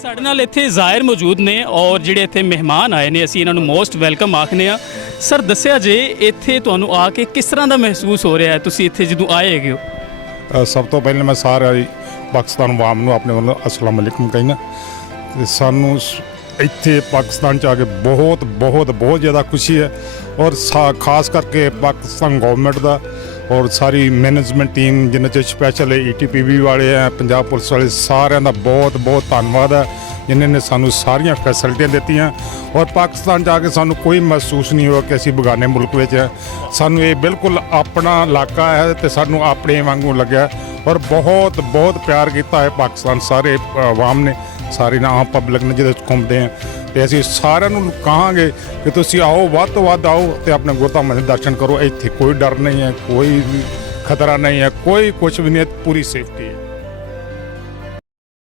ਸਾਡੇ ਨਾਲ ਇੱਥੇ ਜ਼ਾਇਰ ਮੌਜੂਦ ਨੇ ਔਰ ਜਿਹੜੇ ਇੱਥੇ ਮਹਿਮਾਨ ਆਏ ਨੇ ਅਸੀਂ ਇਹਨਾਂ ਨੂੰ ਮੋਸਟ ਵੈਲਕਮ ਆਖਦੇ ਹਾਂ। ਸਰ ਦੱਸਿਆ ਜੇ ਇੱਥੇ ਤੁਹਾਨੂੰ ਆ ਕੇ ਕਿਸ ਤਰ੍ਹਾਂ ਦਾ ਮਹਿਸੂਸ ਹੋ ਰਿਹਾ ਹੈ, ਤੁਸੀਂ ਇੱਥੇ ਜਦੋਂ ਆਏ ਹੈਗੇ ਹੋ? ਸਭ ਤੋਂ ਪਹਿਲਾਂ ਮੈਂ ਸਾਰਾ ਪਾਕਿਸਤਾਨ ਆਵਾਮ ਨੂੰ ਆਪਣੇ ਵੱਲੋਂ ਅਸਲਾਮ ਅਲੈਕੁਮ ਕਹਿੰਦਾ। ਤੇ ਸਾਨੂੰ ਇੱਥੇ ਪਾਕਿਸਤਾਨ 'ਚ ਆ ਕੇ ਬਹੁਤ ਜ਼ਿਆਦਾ ਖੁਸ਼ੀ ਹੈ ਔਰ ਖਾਸ ਕਰਕੇ ਪਾਕਿਸਤਾਨ ਗਵਰਨਮੈਂਟ ਦਾ ਔਰ ਸਾਰੀ ਮੈਨੇਜਮੈਂਟ ਟੀਮ ਜਿਨ੍ਹਾਂ 'ਚ ਸਪੈਸ਼ਲ ETPB ਵਾਲੇ ਆ, ਪੰਜਾਬ ਪੁਲਿਸ ਵਾਲੇ, ਸਾਰਿਆਂ ਦਾ ਬਹੁਤ ਧੰਨਵਾਦ ਹੈ ਜਿਨ੍ਹਾਂ ਨੇ ਸਾਨੂੰ ਸਾਰੀਆਂ ਫੈਸਿਲਿਟੀਆਂ ਦਿੱਤੀਆਂ। ਔਰ ਪਾਕਿਸਤਾਨ 'ਚ ਆ ਕੇ ਸਾਨੂੰ ਕੋਈ ਮਹਿਸੂਸ ਨਹੀਂ ਹੋਇਆ ਕਿ ਅਸੀਂ ਬਗਾਨੇ ਮੁਲਕ ਵਿੱਚ ਹੈ। ਸਾਨੂੰ ਇਹ ਬਿਲਕੁਲ ਆਪਣਾ ਇਲਾਕਾ ਹੈ ਤੇ ਸਾਨੂੰ ਆਪਣੇ ਵਾਂਗੂ ਲੱਗਿਆ ਔਰ ਬਹੁਤ ਪਿਆਰ ਕੀਤਾ ਹੈ ਪਾਕਿਸਤਾਨ ਸਾਰੇ ਆਵਾਮ ਨੇ, ਸਾਰੀ ਨਾ ਆਮ ਪਬਲਿਕ ਨੇ ਜਿਹਦੇ 'ਚ ਘੁੰਮਦੇ ਆ। ਤੇ ਅਸੀਂ ਸਾਰਿਆਂ ਨੂੰ ਕਹਾਂਗੇ ਕਿ ਤੁਸੀਂ ਆਓ, ਵੱਧ ਤੋਂ ਵੱਧ ਆਓ ਤੇ ਆਪਣੇ ਗੁਰਧਾਮਾਂ ਦੇ ਦਰਸ਼ਨ ਕਰੋ। ਇੱਥੇ ਕੋਈ ਡਰ ਨਹੀਂ ਹੈ, ਕੋਈ ਖਤਰਾ ਨਹੀਂ ਹੈ, ਕੋਈ ਕੁਝ ਵੀ ਨਹੀਂ ਹੈ, ਪੂਰੀ ਸੇਫਟੀ ਹੈ।